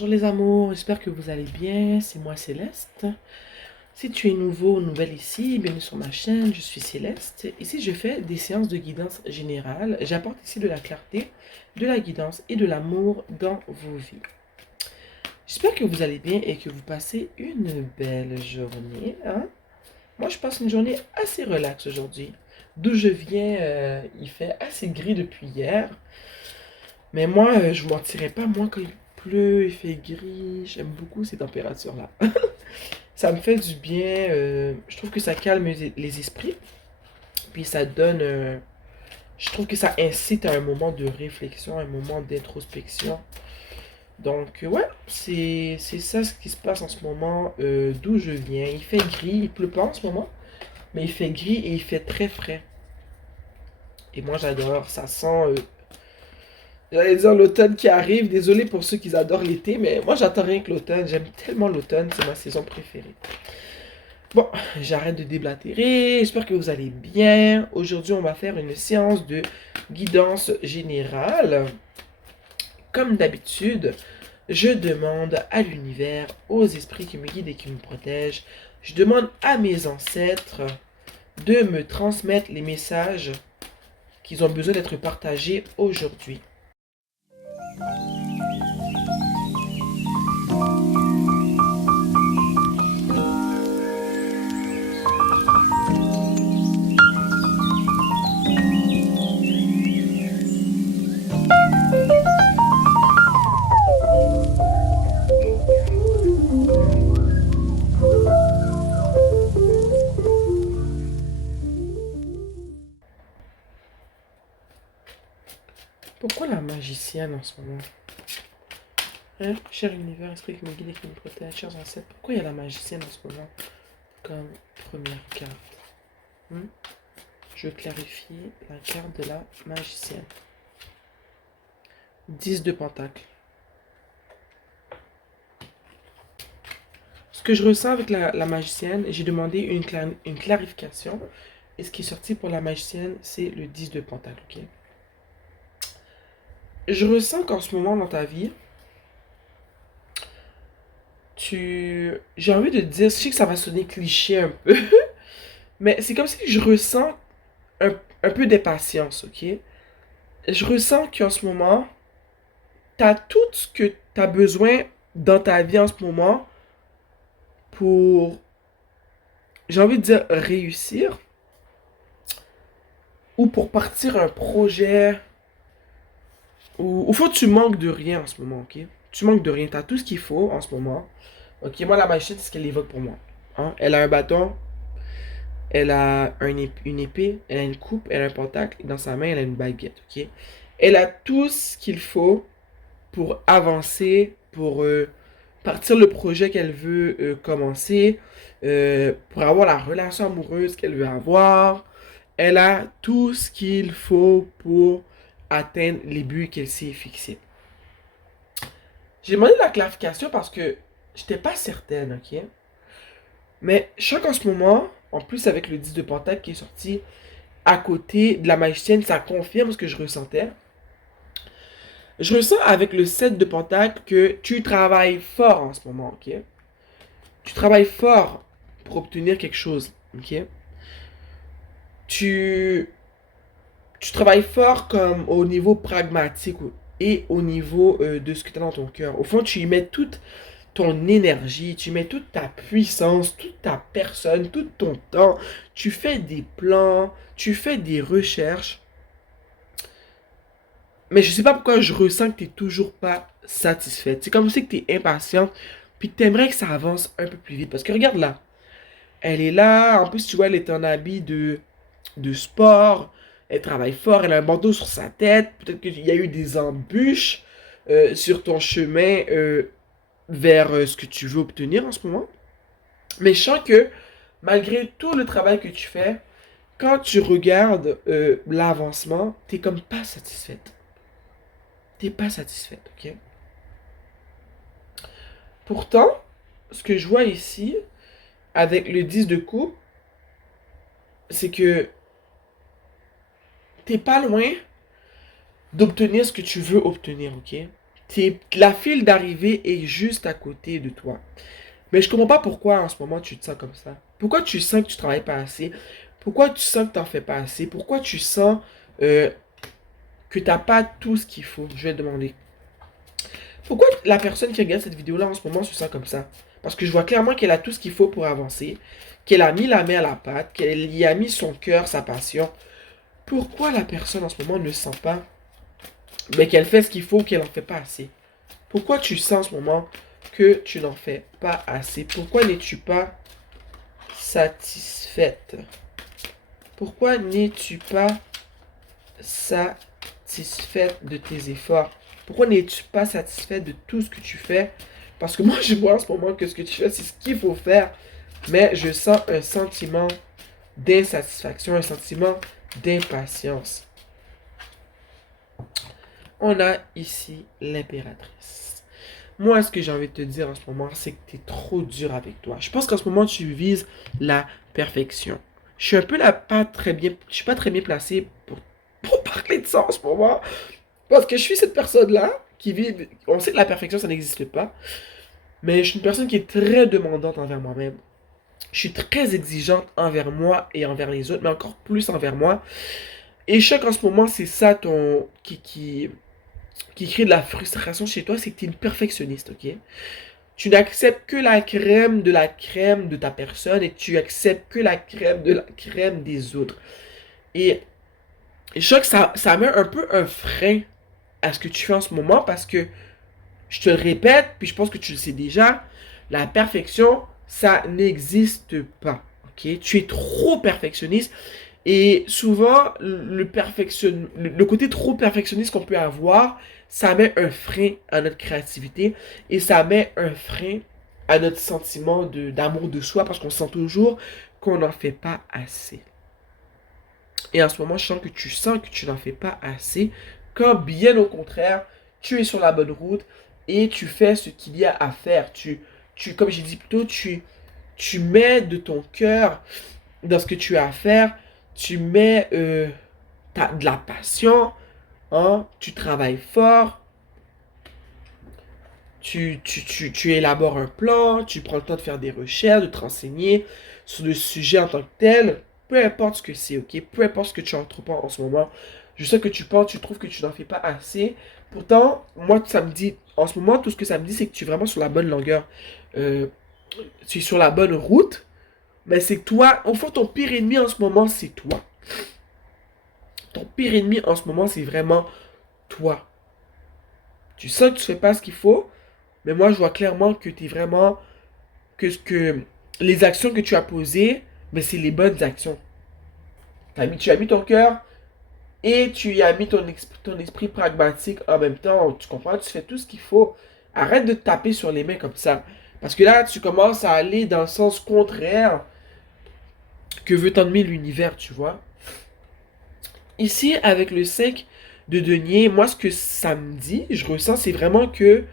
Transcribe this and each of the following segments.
Bonjour les amours, j'espère que vous allez bien, c'est moi Céleste. Si tu es nouveau ou nouvelle ici, bienvenue sur ma chaîne, je suis Céleste. Ici je fais des séances de guidance générale, j'apporte ici de la clarté, de la guidance et de l'amour dans vos vies. J'espère que vous allez bien et que vous passez une belle journée, hein? Moi je passe une journée assez relaxe aujourd'hui. D'où je viens, il fait assez gris depuis hier. Mais moi, je vous mentirais pas, moi, quand il pleut, il fait gris, j'aime beaucoup ces températures-là. Ça me fait du bien, je trouve que ça calme les esprits, puis ça donne, je trouve que ça incite à un moment de réflexion, un moment d'introspection. Donc, ouais, c'est ça ce qui se passe en ce moment, d'où je viens. Il fait gris, il pleut pas en ce moment, mais il fait gris et il fait très frais. Et moi, j'adore, ça sent j'allais dire l'automne qui arrive. Désolé pour ceux qui adorent l'été, mais moi j'attends rien que l'automne. J'aime tellement l'automne, c'est ma saison préférée. Bon, j'arrête de déblatérer. J'espère que vous allez bien. Aujourd'hui, on va faire une séance de guidance générale. Comme d'habitude, je demande à l'univers, aux esprits qui me guident et qui me protègent, je demande à mes ancêtres de me transmettre les messages qu'ils ont besoin d'être partagés aujourd'hui. Pourquoi la magicienne en ce moment? Hein? Cher univers, esprit qui me guide et qui me protège, chers ancêtres, pourquoi il y a la magicienne en ce moment comme première carte? Hmm? Je clarifie la carte de la magicienne. 10 de pentacle. Ce que je ressens avec la magicienne, j'ai demandé une clarification. Et ce qui est sorti pour la magicienne, c'est le 10 de pentacle. Ok. Je ressens qu'en ce moment dans ta vie, j'ai envie de te dire, je sais que ça va sonner cliché un peu, mais c'est comme si je ressens un, un peu d'impatience, ok? Je ressens qu'en ce moment, t'as tout ce que t'as besoin dans ta vie en ce moment pour, j'ai envie de dire, réussir ou pour partir un projet ou au fond tu manques de rien en ce moment, ok? Tu manques de rien, t'as tout ce qu'il faut en ce moment. Ok, moi la machine, c'est ce qu'elle évoque pour moi. Hein? Elle a un bâton, elle a une épée, elle a une coupe, elle a un pentacle, et dans sa main, elle a une baguette, ok? Elle a tout ce qu'il faut pour avancer, pour partir le projet qu'elle veut commencer, pour avoir la relation amoureuse qu'elle veut avoir. Elle a tout ce qu'il faut pour atteindre les buts qu'elle s'est fixés. J'ai demandé la clarification parce que j'étais pas certaine, ok? Mais je sens qu'en ce moment, en plus avec le 10 de Pentacle qui est sorti à côté de la magicienne, ça confirme ce que je ressentais. Je ressens avec le 7 de Pentacle que tu travailles fort en ce moment, ok? Tu travailles fort pour obtenir quelque chose, ok? Tu, tu travailles fort comme au niveau pragmatique et au niveau de ce que tu as dans ton cœur. Au fond, tu y mets toute ton énergie, tu mets toute ta puissance, toute ta personne, tout ton temps. Tu fais des plans, tu fais des recherches. Mais je sais pas pourquoi je ressens que tu n'es toujours pas satisfaite. C'est comme si tu es impatiente, puis tu aimerais que ça avance un peu plus vite. Parce que regarde là, elle est là, en plus tu vois, elle est en habit de sport, elle travaille fort, elle a un bandeau sur sa tête, peut-être qu'il y a eu des embûches sur ton chemin vers ce que tu veux obtenir en ce moment. Mais je sens que malgré tout le travail que tu fais, quand tu regardes l'avancement, t'es comme pas satisfaite. T'es pas satisfaite, ok? Pourtant, ce que je vois ici, avec le 10 de coupe, c'est que t'es pas loin d'obtenir ce que tu veux obtenir, ok? La file d'arrivée est juste à côté de toi. Mais je comprends pas pourquoi en ce moment tu te sens comme ça. Pourquoi tu sens que tu travailles pas assez? Pourquoi tu sens que tu n'en fais pas assez? Pourquoi tu sens euh, que tu n'as pas tout ce qu'il faut? Je vais te demander. Pourquoi la personne qui regarde cette vidéo-là en ce moment se sent comme ça? Parce que je vois clairement qu'elle a tout ce qu'il faut pour avancer, qu'elle a mis la main à la pâte, qu'elle y a mis son cœur, sa passion. Pourquoi la personne en ce moment ne sent pas qu'elle fait ce qu'il faut, qu'elle n'en fait pas assez? Pourquoi tu sens en ce moment que tu n'en fais pas assez? Pourquoi n'es-tu pas satisfaite? Pourquoi n'es-tu pas satisfaite de tes efforts? Pourquoi n'es-tu pas satisfaite de tout ce que tu fais? Parce que moi, je vois en ce moment que ce que tu fais, c'est ce qu'il faut faire. Mais je sens un sentiment d'insatisfaction, un sentiment d'impatience. On a ici l'impératrice. Moi, ce que j'ai envie de te dire en ce moment, c'est que tu es trop dur avec toi. Je pense qu'en ce moment, tu vises la perfection. Je suis un peu là, pas très bien, je suis pas très bien placé pour parler de ça en ce moment. Parce que je suis cette personne-là qui vit. On sait que la perfection, ça n'existe pas. Mais je suis une personne qui est très demandante envers moi-même. Je suis très exigeante envers moi et envers les autres, mais encore plus envers moi. Et je sais qu'en ce moment, c'est ça qui crée de la frustration chez toi, c'est que tu es une perfectionniste, ok? Tu n'acceptes que la crème de ta personne et tu acceptes que la crème de la crème des autres. Et je sais que ça met un peu un frein à ce que tu fais en ce moment parce que, je te le répète, puis je pense que tu le sais déjà, la perfection, ça n'existe pas. Ok? Tu es trop perfectionniste et souvent, le côté trop perfectionniste qu'on peut avoir, ça met un frein à notre créativité et ça met un frein à notre sentiment d'amour de soi parce qu'on sent toujours qu'on n'en fait pas assez. Et en ce moment, je sens que tu n'en fais pas assez, quand bien au contraire, tu es sur la bonne route et tu fais ce qu'il y a à faire. Comme j'ai dit plus tôt, tu mets de ton cœur dans ce que tu as à faire, tu mets de la passion, hein, tu travailles fort, tu élabores un plan, tu prends le temps de faire des recherches, de te renseigner sur le sujet en tant que tel, peu importe ce que c'est, ok? Peu importe ce que tu entreprends en ce moment. Je sais que tu penses, tu trouves que tu n'en fais pas assez. Pourtant, moi, ça me dit, en ce moment, tout ce que ça me dit, c'est que tu es vraiment sur la bonne longueur. Euh, Tu es sur la bonne route, mais c'est que toi, au fond, ton pire ennemi en ce moment, c'est toi. Ton pire ennemi en ce moment, c'est vraiment toi. Tu sens que tu fais pas ce qu'il faut, mais moi, je vois clairement que tu es vraiment que les actions que tu as posées, mais c'est les bonnes actions. Tu as mis ton cœur et tu y as mis ton esprit pragmatique en même temps. Tu comprends? Tu fais tout ce qu'il faut. Arrête de te taper sur les mains comme ça. Parce que là, tu commences à aller dans le sens contraire que veut t'emmener l'univers, tu vois. Ici, avec le 5 de denier, moi, ce que ça me dit, je ressens, c'est vraiment que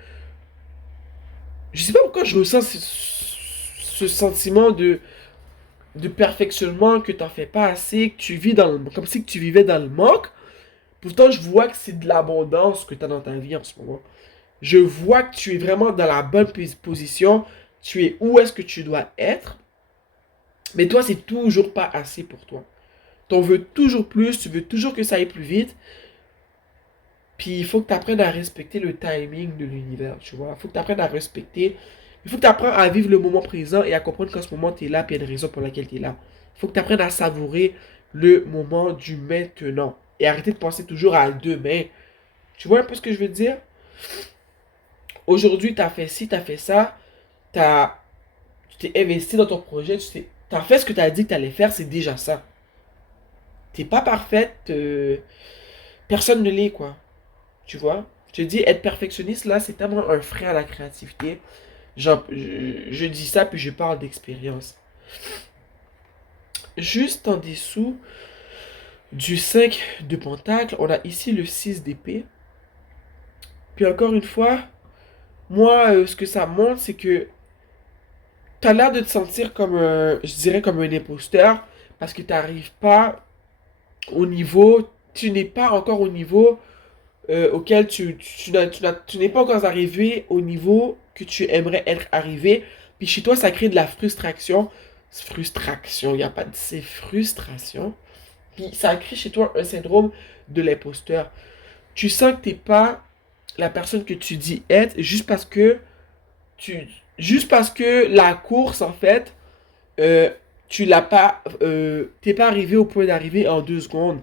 je sais pas pourquoi je ressens ce sentiment de perfectionnement, que t'en fais pas assez, que tu vis comme si que tu vivais dans le manque. Pourtant, je vois que c'est de l'abondance que tu as dans ta vie en ce moment. Je vois que tu es vraiment dans la bonne position. Tu es où est-ce que tu dois être. Mais toi, c'est toujours pas assez pour toi. Tu veux toujours plus, tu veux toujours que ça aille plus vite. Puis il faut que tu apprennes à respecter le timing de l'univers, tu vois. Il faut que tu apprennes à respecter. Il faut que tu apprennes à vivre le moment présent et à comprendre qu'en ce moment, tu es là, puis il y a une raison pour laquelle tu es là. Il faut que tu apprennes à savourer le moment du maintenant. Et arrêter de penser toujours à demain. Tu vois un peu ce que je veux dire? Aujourd'hui, tu as fait ci, tu as fait ça. T'as, Tu t'es investi dans ton projet. Tu as fait ce que tu as dit que tu allais faire. C'est déjà ça. T'es pas parfaite. Personne ne l'est, quoi. Tu vois? Je te dis, être perfectionniste, là, c'est tellement un frein à la créativité. Genre, je dis ça, puis je parle d'expérience. Juste en dessous du 5 de pentacle, on a ici le 6 d'épée. Puis encore une fois, moi, ce que ça montre, c'est que tu as l'air de te sentir comme je dirais comme un imposteur, parce que tu n'arrives pas au niveau, tu n'es pas encore au niveau auquel tu n'es pas encore arrivé au niveau que tu aimerais être arrivé. Puis chez toi, ça crée de la frustration. Frustration, il n'y a pas de... C'est frustration. Puis ça crée chez toi un syndrome de l'imposteur. Tu sens que t'es pas la personne que tu dis être tu, juste parce que la course, en fait, euh, tu l'as pas, t'es pas arrivé au point d'arriver en 2 secondes.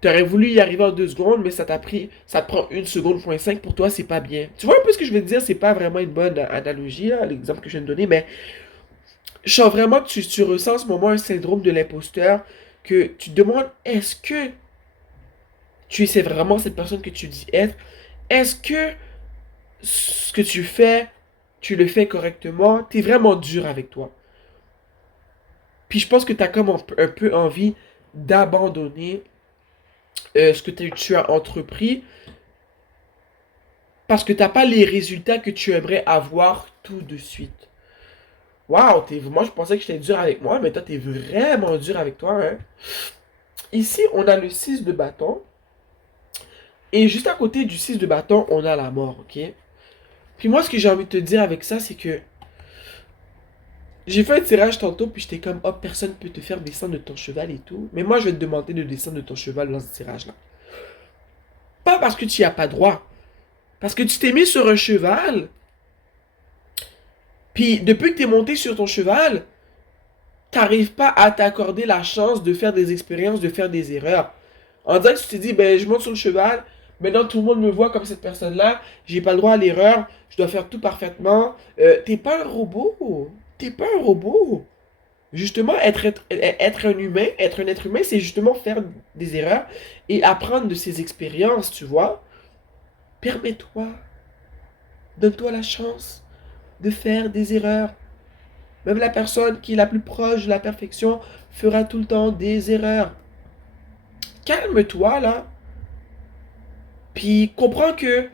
Tu aurais voulu y arriver en 2 secondes, mais ça te prend 1 seconde, 5 pour toi, c'est pas bien. Tu vois un peu ce que je veux te dire, c'est pas vraiment une bonne analogie, là, l'exemple que je viens de donner, mais je sens vraiment que tu ressens en ce moment un syndrome de l'imposteur, que tu te demandes, est-ce que tu es vraiment cette personne que tu dis être? Est-ce que ce que tu fais, tu le fais correctement? T'es vraiment dur avec toi. Puis je pense que tu as comme un peu envie d'abandonner ce que tu as entrepris parce que tu n'as pas les résultats que tu aimerais avoir tout de suite. Waouh, moi je pensais que j'étais dur avec moi, mais toi t'es vraiment dur avec toi, hein. Ici, on a le 6 de bâton. Et juste à côté du 6 de bâton, on a la mort, ok? Puis moi, ce que j'ai envie de te dire avec ça, c'est que j'ai fait un tirage tantôt, puis j'étais comme, oh, personne peut te faire descendre de ton cheval et tout. Mais moi, je vais te demander de descendre de ton cheval dans ce tirage-là. Pas parce que tu n'y as pas droit. Parce que tu t'es mis sur un cheval, puis depuis que tu es monté sur ton cheval, t'arrives pas à t'accorder la chance de faire des expériences, de faire des erreurs. En disant que tu t'es dit, ben, je monte sur le cheval, maintenant tout le monde me voit comme cette personne-là, j'ai pas le droit à l'erreur, je dois faire tout parfaitement. T'es pas un robot. T'es pas un robot. Justement, être un humain, être un être humain, c'est justement faire des erreurs et apprendre de ses expériences, tu vois. Permets-toi, donne-toi la chance de faire des erreurs. Même la personne qui est la plus proche de la perfection fera tout le temps des erreurs. Calme-toi là, puis comprends que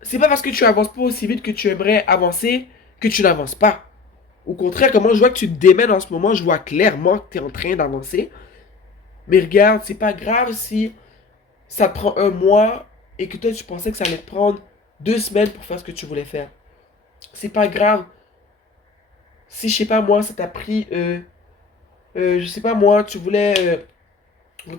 c'est pas parce que tu avances pas aussi vite que tu aimerais avancer que tu n'avances pas. Au contraire, comment je vois que tu te démènes en ce moment, je vois clairement que tu es en train d'avancer. Mais regarde, c'est pas grave si ça te prend un mois et que toi tu pensais que ça allait te prendre 2 semaines pour faire ce que tu voulais faire. C'est pas grave. Si je sais pas moi, ça t'a pris, je sais pas moi, tu voulais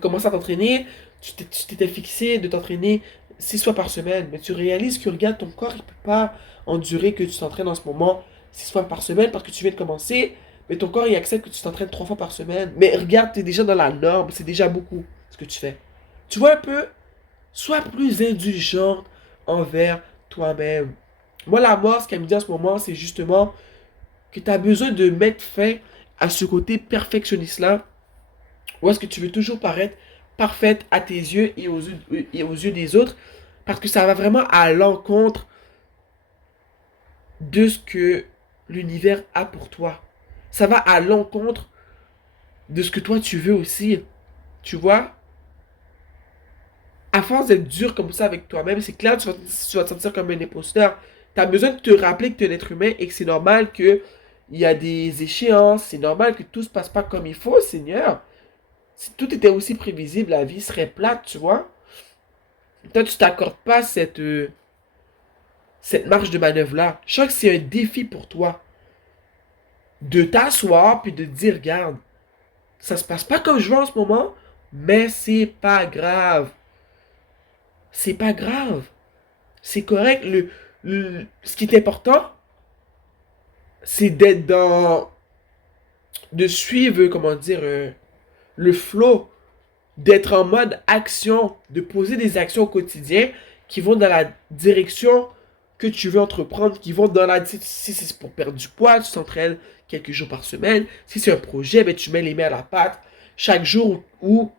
commencer à t'entraîner, tu t'étais fixé de t'entraîner 6 fois par semaine, mais tu réalises que regarde, ton corps il peut pas endurer que tu t'entraînes en ce moment 6 fois par semaine parce que tu viens de commencer, mais ton corps il accepte que tu t'entraînes 3 fois par semaine. Mais regarde, tu es déjà dans la norme, c'est déjà beaucoup ce que tu fais. Tu vois un peu? Sois plus indulgente envers toi-même. Moi, la mort, ce qu'elle me dit en ce moment, c'est justement que tu as besoin de mettre fin à ce côté perfectionniste-là, ou est-ce que tu veux toujours paraître parfaite à tes yeux et aux yeux des autres, parce que ça va vraiment à l'encontre de ce que l'univers a pour toi. Ça va à l'encontre de ce que toi tu veux aussi. Tu vois? À force d'être dur comme ça avec toi-même, c'est clair, tu vas te sentir comme un imposteur. Tu as besoin de te rappeler que tu es un être humain et que c'est normal qu'il y a des échéances, c'est normal que tout se passe pas comme il faut, Seigneur. Si tout était aussi prévisible, la vie serait plate, tu vois. Toi, tu t'accordes pas cette marge de manœuvre-là. Je crois que c'est un défi pour toi de t'asseoir puis de dire, regarde, ça se passe pas comme je veux en ce moment, mais c'est pas grave. C'est pas grave. C'est correct. Ce qui est important, c'est d'être de suivre, comment dire, le flow, d'être en mode action, de poser des actions au quotidien qui vont dans la direction que tu veux entreprendre, qui vont dans la... Si c'est pour perdre du poids, tu t'entraînes quelques jours par semaine. Si c'est un projet, ben, tu mets les mains à la pâte. Chaque jour où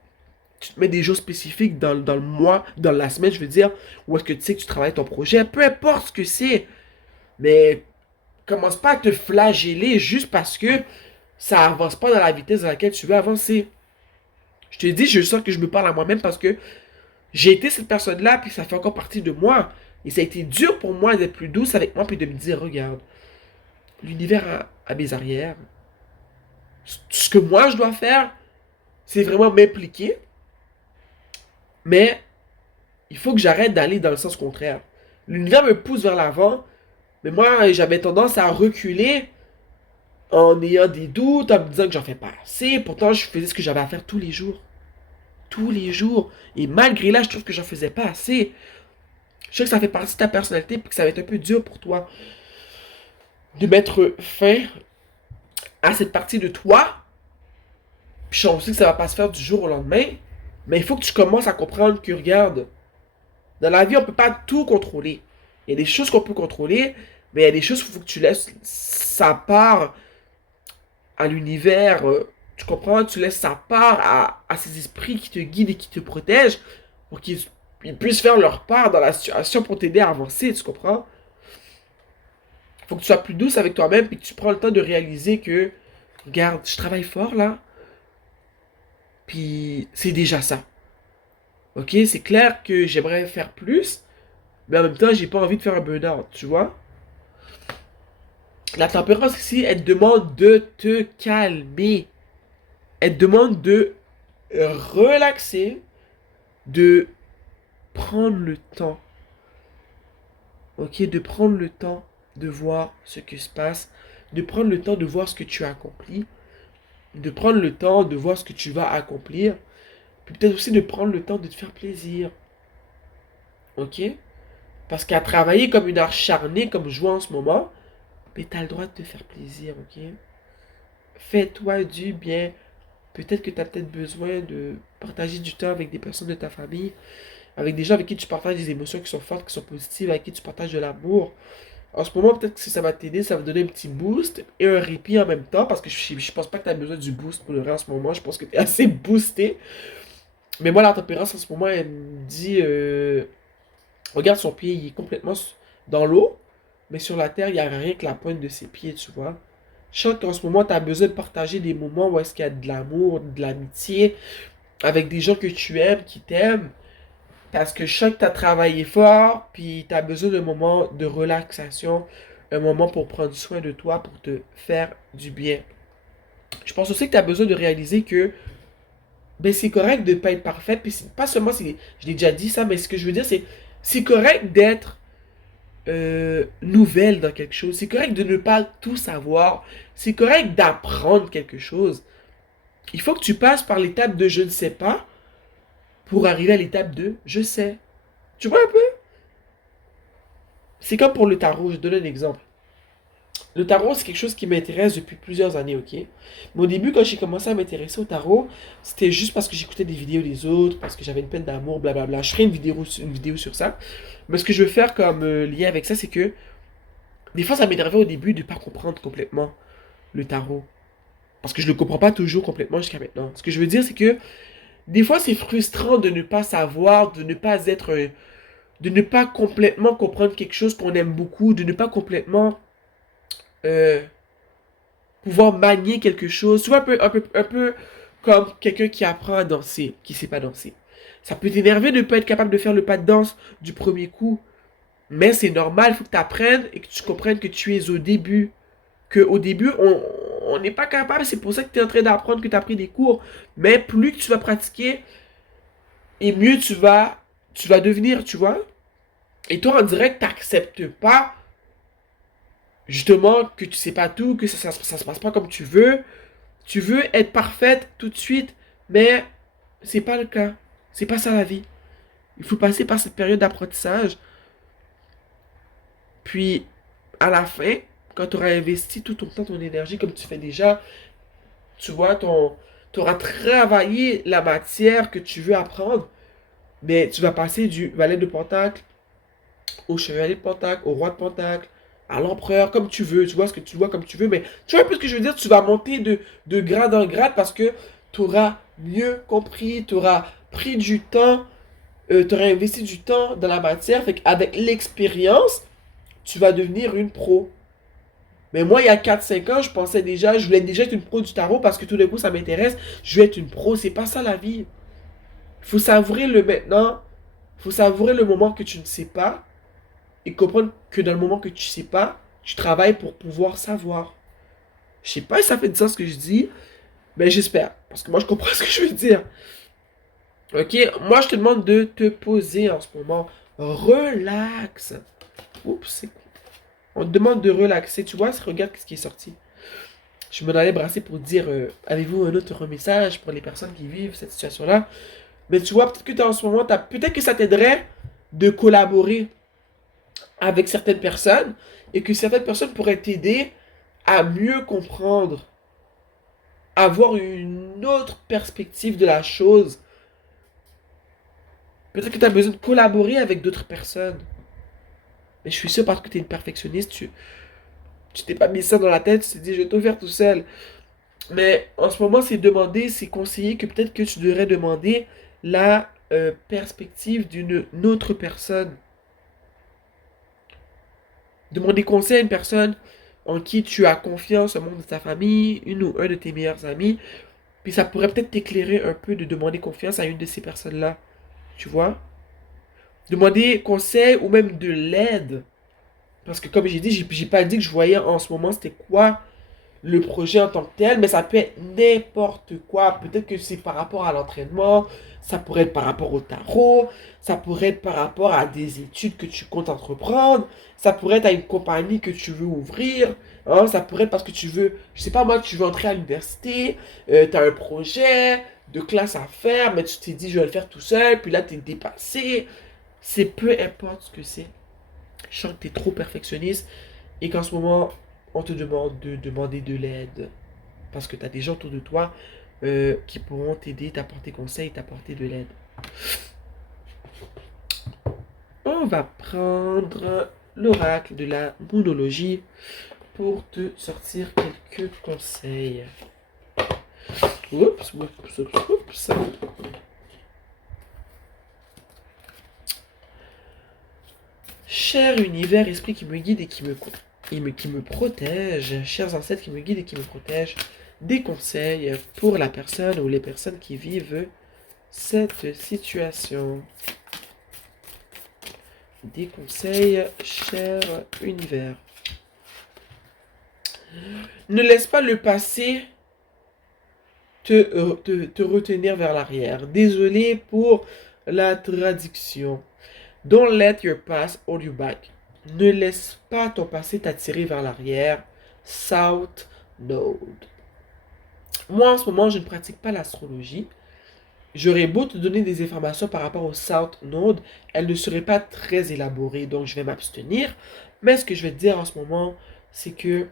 tu te mets des jours spécifiques dans le mois, dans la semaine, je veux dire, où est-ce que tu sais que tu travailles ton projet, peu importe ce que c'est. Mais commence pas à te flageller juste parce que ça avance pas dans la vitesse dans laquelle tu veux avancer. Je te dis, je sens que je me parle à moi-même parce que j'ai été cette personne-là, puis ça fait encore partie de moi. Et ça a été dur pour moi d'être plus douce avec moi, puis de me dire, regarde, l'univers a mes arrières. Ce que moi je dois faire, c'est vraiment m'impliquer. Mais il faut que j'arrête d'aller dans le sens contraire. L'univers me pousse vers l'avant, mais moi, j'avais tendance à reculer en ayant des doutes, en me disant que j'en fais pas assez. Pourtant, je faisais ce que j'avais à faire tous les jours. Tous les jours. Et malgré là, je trouve que j'en faisais pas assez. Je sais que ça fait partie de ta personnalité, puis que ça va être un peu dur pour toi de mettre fin à cette partie de toi. Puis je sais que ça va pas se faire du jour au lendemain. Mais il faut que tu commences à comprendre que, regarde, dans la vie, on peut pas tout contrôler. Il y a des choses qu'on peut contrôler, mais il y a des choses qu'il faut que tu laisses sa part à l'univers. Tu comprends? Tu laisses sa part à ces esprits qui te guident et qui te protègent pour qu'ils puissent faire leur part dans la situation pour t'aider à avancer. Tu comprends? Il faut que tu sois plus douce avec toi-même et que tu prends le temps de réaliser que, regarde, je travaille fort là, puis c'est déjà ça. Ok? C'est clair que j'aimerais faire plus, mais en même temps, j'ai pas envie de faire un burn-out, tu vois? La tempérance ici, elle demande de te calmer. Elle demande de relaxer, de prendre le temps. Ok? De prendre le temps de voir ce qui se passe, de prendre le temps de voir ce que tu as accompli, de prendre le temps de voir ce que tu vas accomplir, puis peut-être aussi de prendre le temps de te faire plaisir. Ok? Parce qu'à travailler comme une acharnée, comme je vois en ce moment, mais tu as le droit de te faire plaisir, ok? Fais-toi du bien. Peut-être que tu as peut-être besoin de partager du temps avec des personnes de ta famille, avec des gens avec qui tu partages des émotions qui sont fortes, qui sont positives, avec qui tu partages de l'amour. En ce moment, peut-être que si ça va t'aider, ça va donner un petit boost et un répit en même temps, parce que je pense pas que tu as besoin du boost pour le reste en ce moment. Je pense que tu es assez boosté. Mais moi, la tempérance en ce moment, elle me dit regarde son pied, il est complètement dans l'eau, mais sur la terre, il n'y a rien que la pointe de ses pieds, tu vois. Je sens qu'en ce moment, tu as besoin de partager des moments où est-ce qu'il y a de l'amour, de l'amitié, avec des gens que tu aimes, qui t'aiment. Parce que je sens que tu as travaillé fort, puis tu as besoin d'un moment de relaxation, un moment pour prendre soin de toi, pour te faire du bien. Je pense aussi que tu as besoin de réaliser que ben, c'est correct de ne pas être parfait, puis pas seulement, je l'ai déjà dit ça, mais ce que je veux dire, c'est correct d'être nouvelle dans quelque chose. C'est correct de ne pas tout savoir. C'est correct d'apprendre quelque chose. Il faut que tu passes par l'étape de je ne sais pas pour arriver à l'étape de je sais. Tu vois un peu? C'est comme pour le tarot. Je te donne un exemple. Le tarot, c'est quelque chose qui m'intéresse depuis plusieurs années, ok? Mais au début, quand j'ai commencé à m'intéresser au tarot, c'était juste parce que j'écoutais des vidéos des autres, parce que j'avais une peine d'amour, blablabla. Je ferai une vidéo sur ça. Mais ce que je veux faire comme lien avec ça, c'est que des fois, ça m'énervait au début de ne pas comprendre complètement le tarot. Parce que je ne le comprends pas toujours complètement jusqu'à maintenant. Ce que je veux dire, c'est que des fois, c'est frustrant de ne pas savoir, de ne pas être, de ne pas complètement comprendre quelque chose qu'on aime beaucoup, de ne pas complètement euh, pouvoir manier quelque chose. Tu vois, un peu comme quelqu'un qui apprend à danser, qui ne sait pas danser. Ça peut t'énerver de ne pas être capable de faire le pas de danse du premier coup. Mais c'est normal, il faut que tu apprennes et que tu comprennes que tu es au début. Que au début, on n'est pas capable. C'est pour ça que tu es en train d'apprendre, que tu as pris des cours. Mais plus que tu vas pratiquer, et mieux tu vas devenir, tu vois. Et toi, en direct, tu n'acceptes pas, justement, que tu sais pas tout, que ça se passe pas comme tu veux. Tu veux être parfaite tout de suite, mais c'est pas le cas. C'est pas ça la vie. Il faut passer par cette période d'apprentissage. Puis, à la fin, quand tu auras investi tout ton temps, ton énergie, comme tu fais déjà, tu vois, tu auras travaillé la matière que tu veux apprendre, mais tu vas passer du valet de Pentacle au chevalier de Pentacle, au roi de Pentacle, à l'empereur, comme tu veux. Tu vois ce que tu vois comme tu veux, mais tu vois un peu ce que je veux dire, tu vas monter de grade en grade parce que tu auras mieux compris, tu auras pris du temps, tu auras investi du temps dans la matière, fait qu'avec l'expérience, tu vas devenir une pro. Mais moi, il y a 4 5 ans, je pensais déjà, je voulais déjà être une pro du tarot parce que tout d'un coup, ça m'intéresse. Je vais être une pro. C'est pas ça la vie. Il faut savourer le maintenant. Il faut savourer le moment que tu ne sais pas. Et comprendre que dans le moment que tu sais pas, tu travailles pour pouvoir savoir. Je sais pas si ça fait du sens ce que je dis, mais j'espère. Parce que moi, je comprends ce que je veux dire. Ok, moi je te demande de te poser en ce moment. Relax. Oups, on te demande de relaxer. Tu vois, regarde ce qui est sorti. Je me allais brasser pour dire, avez-vous un autre message pour les personnes qui vivent cette situation-là? Mais tu vois, peut-être que en ce moment, peut-être que ça t'aiderait de collaborer avec certaines personnes et que certaines personnes pourraient t'aider à mieux comprendre, avoir une autre perspective de la chose. Peut-être que tu as besoin de collaborer avec d'autres personnes. Mais je suis sûr parce que tu es une perfectionniste, tu t'es pas mis ça dans la tête, tu t'es dit je vais tout faire tout seul. Mais en ce moment, c'est demander, c'est conseiller que peut-être que tu devrais demander la perspective d'une autre personne. Demander conseil à une personne en qui tu as confiance, un membre de ta famille, une ou un de tes meilleurs amis. Puis ça pourrait peut-être t'éclairer un peu de demander confiance à une de ces personnes-là. Tu vois? Demander conseil ou même de l'aide. Parce que comme j'ai dit, j'ai pas dit que je voyais en ce moment c'était quoi le projet en tant que tel, mais ça peut être n'importe quoi. Peut-être que c'est par rapport à l'entraînement, ça pourrait être par rapport au tarot, ça pourrait être par rapport à des études que tu comptes entreprendre, ça pourrait être à une compagnie que tu veux ouvrir, hein, ça pourrait être parce que tu veux, je sais pas moi, tu veux entrer à l'université, tu as un projet de classe à faire, mais tu t'es dit je vais le faire tout seul, puis là tu es dépassé. C'est peu importe ce que c'est. Je sens que tu es trop perfectionniste et qu'en ce moment, on te demande de demander de l'aide. Parce que tu as des gens autour de toi qui pourront t'aider, t'apporter conseil, t'apporter de l'aide. On va prendre l'oracle de la monologie pour te sortir quelques conseils. Oups, oups, oups, oups. Cher univers, esprit qui me guide et qui me protège, chers ancêtres qui me guident et qui me protègent, des conseils pour la personne ou les personnes qui vivent cette situation. Des conseils, cher univers. Ne laisse pas le passé te retenir vers l'arrière. Désolé pour la traduction. Don't let your past hold you back. Ne laisse pas ton passé t'attirer vers l'arrière. South Node. Moi, en ce moment, je ne pratique pas l'astrologie. J'aurais beau te donner des informations par rapport au South Node, elles ne seraient pas très élaborées, donc je vais m'abstenir. Mais ce que je vais te dire en ce moment, c'est que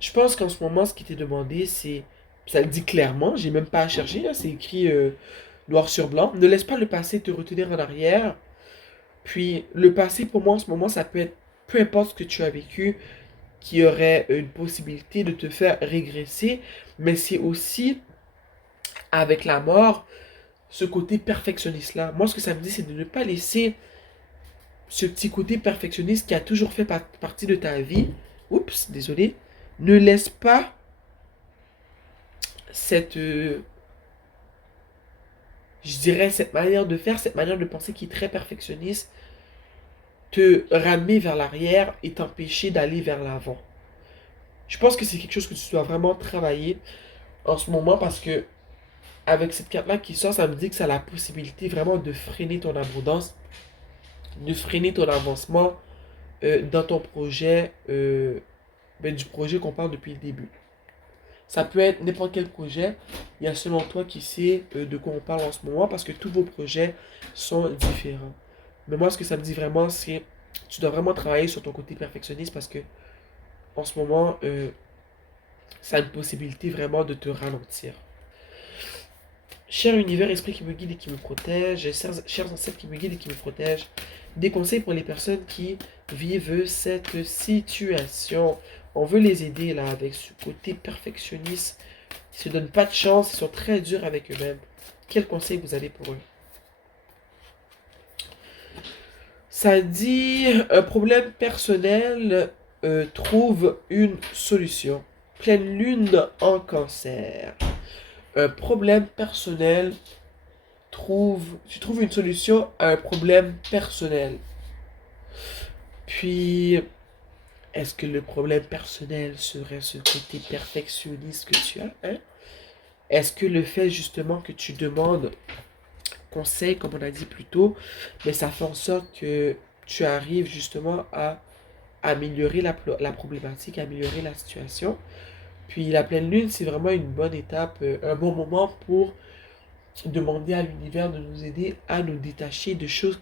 je pense qu'en ce moment, ce qui t'est demandé, c'est, ça le dit clairement, j'ai même pas à chercher, là, c'est écrit noir sur blanc. Ne laisse pas le passé te retenir en arrière. Puis le passé, pour moi, en ce moment, ça peut être, peu importe ce que tu as vécu, qui aurait une possibilité de te faire régresser, mais c'est aussi avec la mort ce côté perfectionniste-là. Moi, ce que ça me dit, c'est de ne pas laisser ce petit côté perfectionniste qui a toujours fait partie de ta vie. Oups, désolé. Ne laisse pas cette, je dirais, cette manière de faire, cette manière de penser qui est très perfectionniste, te ramener vers l'arrière et t'empêcher d'aller vers l'avant. Je pense que c'est quelque chose que tu dois vraiment travailler en ce moment parce que avec cette carte-là qui sort, ça me dit que ça a la possibilité vraiment de freiner ton abondance, de freiner ton avancement dans ton projet, du projet qu'on parle depuis le début. Ça peut être n'importe quel projet. Il y a seulement toi qui sais de quoi on parle en ce moment parce que tous vos projets sont différents. Mais moi, ce que ça me dit vraiment, c'est tu dois vraiment travailler sur ton côté perfectionniste parce que en ce moment, ça a une possibilité vraiment de te ralentir. Cher univers, esprit qui me guide et qui me protège, chers ancêtres qui me guident et qui me protègent, des conseils pour les personnes qui vivent cette situation. On veut les aider là avec ce côté perfectionniste. Ils se donnent pas de chance, ils sont très durs avec eux-mêmes. Quel conseil vous avez pour eux? Ça dit un problème personnel trouve une solution. Pleine lune en cancer. Un problème personnel tu trouves une solution à un problème personnel. Puis, est-ce que le problème personnel serait ce côté perfectionniste que tu as, hein? Est-ce que le fait justement que tu demandes conseil, comme on a dit plus tôt, mais ça fait en sorte que tu arrives justement à améliorer la problématique, améliorer la situation. Puis la pleine lune, c'est vraiment une bonne étape, un bon moment pour demander à l'univers de nous aider à nous détacher de choses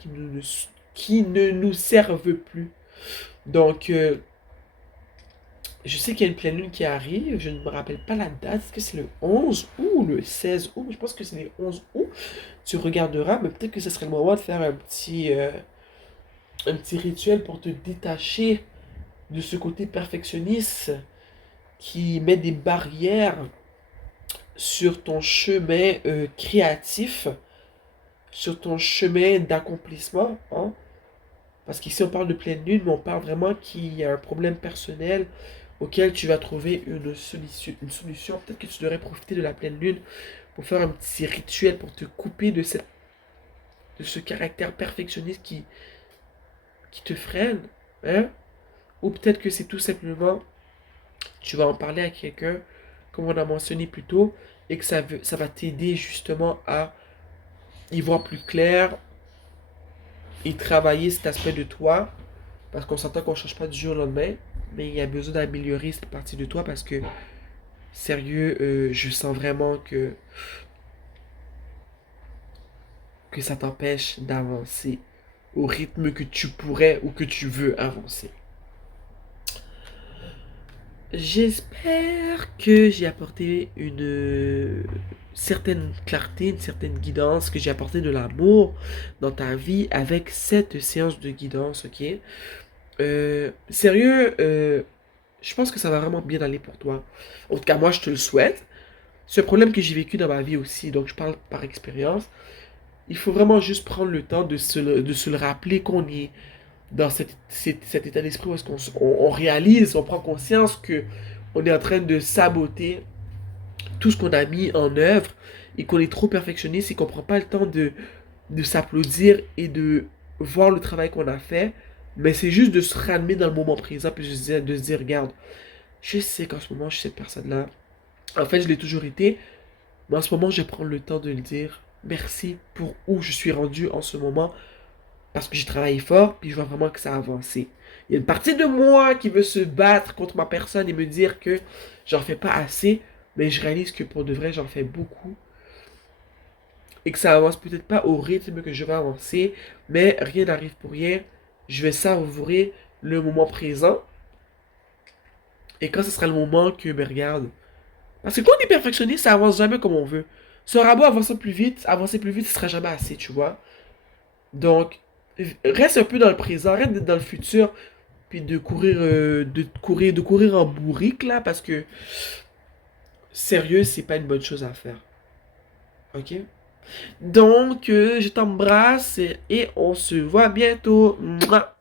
qui ne nous servent plus. Donc, je sais qu'il y a une pleine lune qui arrive, je ne me rappelle pas la date, est-ce que c'est le 11 août ou le 16 août? Je pense que c'est le 11 août. Tu regarderas, mais peut-être que ce serait le moment de faire un petit rituel pour te détacher de ce côté perfectionniste qui met des barrières sur ton chemin créatif, sur ton chemin d'accomplissement, hein. Parce qu'ici on parle de pleine lune, mais on parle vraiment qu'il y a un problème personnel auquel tu vas trouver une solution. Une solution. Peut-être que tu devrais profiter de la pleine lune pour faire un petit rituel pour te couper de ce caractère perfectionniste qui te freine, hein? Ou peut-être que c'est tout simplement, tu vas en parler à quelqu'un, comme on a mentionné plus tôt, et que ça va t'aider justement à y voir plus clair et travailler cet aspect de toi. Parce qu'on s'entend qu'on ne change pas du jour au lendemain, mais il y a besoin d'améliorer cette partie de toi parce que, sérieux, je sens vraiment que ça t'empêche d'avancer au rythme que tu pourrais ou que tu veux avancer. J'espère que j'ai apporté une certaine clarté, une certaine guidance, que j'ai apporté de l'amour dans ta vie avec cette séance de guidance, ok? Sérieux, je pense que ça va vraiment bien aller pour toi. En tout cas, moi, je te le souhaite. C'est un problème que j'ai vécu dans ma vie aussi, donc je parle par expérience. Il faut vraiment juste prendre le temps de se le rappeler qu'on est dans cet état d'esprit où est-ce on réalise, on prend conscience que on est en train de saboter tout ce qu'on a mis en œuvre et qu'on est trop perfectionniste et qu'on prend pas le temps de s'applaudir et de voir le travail qu'on a fait. Mais c'est juste de se ramener dans le moment présent puis de se dire, regarde, je sais qu'en ce moment, je suis cette personne-là. En fait, je l'ai toujours été. Mais en ce moment, je vais prendre le temps de le dire. Merci pour où je suis rendu en ce moment. Parce que j'ai travaillé fort, puis je vois vraiment que ça a avancé. Il y a une partie de moi qui veut se battre contre ma personne et me dire que j'en fais pas assez. Mais je réalise que pour de vrai, j'en fais beaucoup. Et que ça avance peut-être pas au rythme que je vais avancer. Mais rien n'arrive pour rien. Je vais savourer le moment présent. Et quand ce sera le moment que, ben regarde. Parce que quand on est perfectionniste, ça avance jamais comme on veut. Ça aura beau avancer plus vite, ce sera jamais assez, tu vois. Donc, reste un peu dans le présent, arrête d'être dans le futur, puis de courir en bourrique, là, parce que, sérieux, c'est pas une bonne chose à faire. Ok? Donc, je t'embrasse et on se voit bientôt. Mouah.